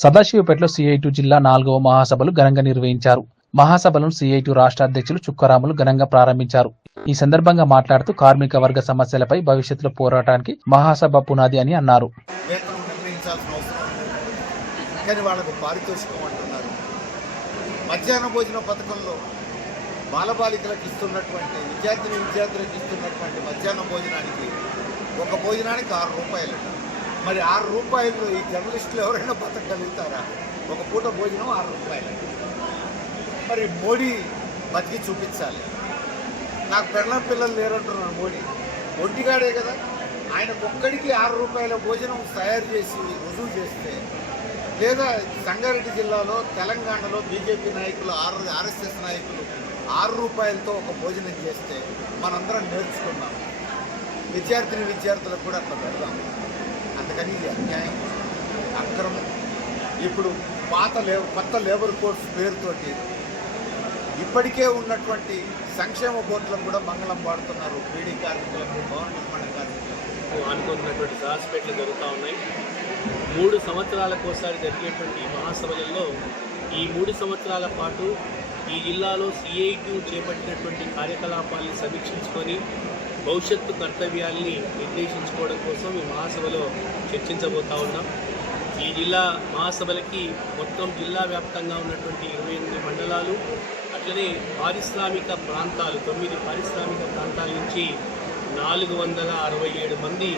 సదాశివపేటలో CIT జిల్లా 4వ మహాసభలు ఘనంగా నిర్వహించారు. మహాసభలను సిఐటి రాష్ట్ర అధ్యక్షులు చుక్కరాములు ఘనంగా ప్రారంభించారు. ఈ సందర్భంగా మాట్లాడుతూ కార్మిక వర్గ సమస్యలపై భవిష్యత్తులో పోరాటానికి మహాసభ పునాది అని అన్నారు. మధ్యాహ్న భోజన పథకంలో బాలబాలికలకు ఇస్తున్నటువంటి విద్యార్థులకు ఇస్తున్నటువంటి మధ్యాహ్న భోజనానికి ఒక భోజనానికి 6 రూపాయలు. మరి 6 రూపాయలు ఈ జర్నలిస్టులు ఎవరైనా బతకగలుగుతారా? ఒక పూట భోజనం 6 రూపాయలు. మరి మోడీ బతికి చూపించాలి. నాకు పెళ్ళం పిల్లలు లేరంటున్నాను మోడీ. ఒంటిగాడే కదా, ఆయనకు ఒక్కడికి 6 రూపాయల భోజనం తయారు చేసి రుజువు చేస్తే, లేదా సంగారెడ్డి జిల్లాలో తెలంగాణలో బీజేపీ నాయకులు ఆర్ఎస్ఎస్ నాయకులు 6 రూపాయలతో ఒక భోజనం చేస్తే మనందరం నేర్చుకున్నాం. విద్యార్థులకు కూడా అట్లా పెడదాం. అందుకని ఇది అన్యాయం, అక్రమం. ఇప్పుడు కొత్త లేబర్ కోడ్స్ పేరుతోటి ఇప్పటికే ఉన్నటువంటి సంక్షేమ బోర్డులకు కూడా మంగళం పాడుతున్నారు. బీడీ కార్మికులకు, భవన నిర్మాణ కార్మికులకు అనుకున్నటువంటి హాస్పిటల్ జరుగుతూ ఉన్నాయి. 3 సంవత్సరాలకు ఒకసారి జరిగేటువంటి మహాసభలలో ఈ 3 సంవత్సరాల పాటు ఈ జిల్లాలో సిఐటి చేపట్టినటువంటి కార్యకలాపాలను సమీక్షించుకొని భవిష్యత్తు కర్తవ్యాల్ని నిర్దేశించుకోవడం కోసం ఈ మహాసభలో చర్చించబోతూ ఉన్నాం. ఈ జిల్లా మహాసభలకి మొత్తం జిల్లా వ్యాప్తంగా ఉన్నటువంటి 28 మండలాలు, అట్లనే పారిశ్రామిక ప్రాంతాలు 9 పారిశ్రామిక ప్రాంతాల నుంచి 467 మంది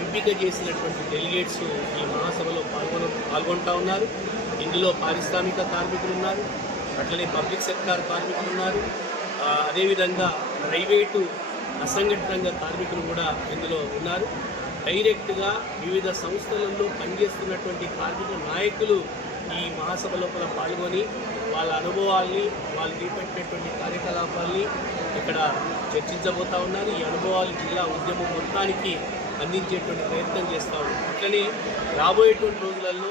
ఎంపిక చేసినటువంటి డెలిగేట్స్ ఈ మహాసభలో పాల్గొంటూ ఉన్నారు. ఇందులో పారిశ్రామిక కార్మికులు ఉన్నారు, అట్లనే పబ్లిక్ సెక్టార్ కార్మికులు ఉన్నారు, అదేవిధంగా ప్రైవేటు అసంఘటిత రంగ కార్మికులు కూడా ఇందులో ఉన్నారు. డైరెక్ట్గా వివిధ సంస్థలలో పనిచేస్తున్నటువంటి కార్మిక నాయకులు ఈ మహాసభ లోపల పాల్గొని వాళ్ళ అనుభవాల్ని, వాళ్ళు చేపట్టినటువంటి కార్యకలాపాల్ని ఇక్కడ చర్చించబోతూ ఉన్నారు. ఈ అనుభవాలు జిల్లా ఉద్యమం మొత్తానికి అందించేటువంటి ప్రయత్నం చేస్తూ ఉన్నారు. అట్లనే రాబోయేటువంటి రోజులలో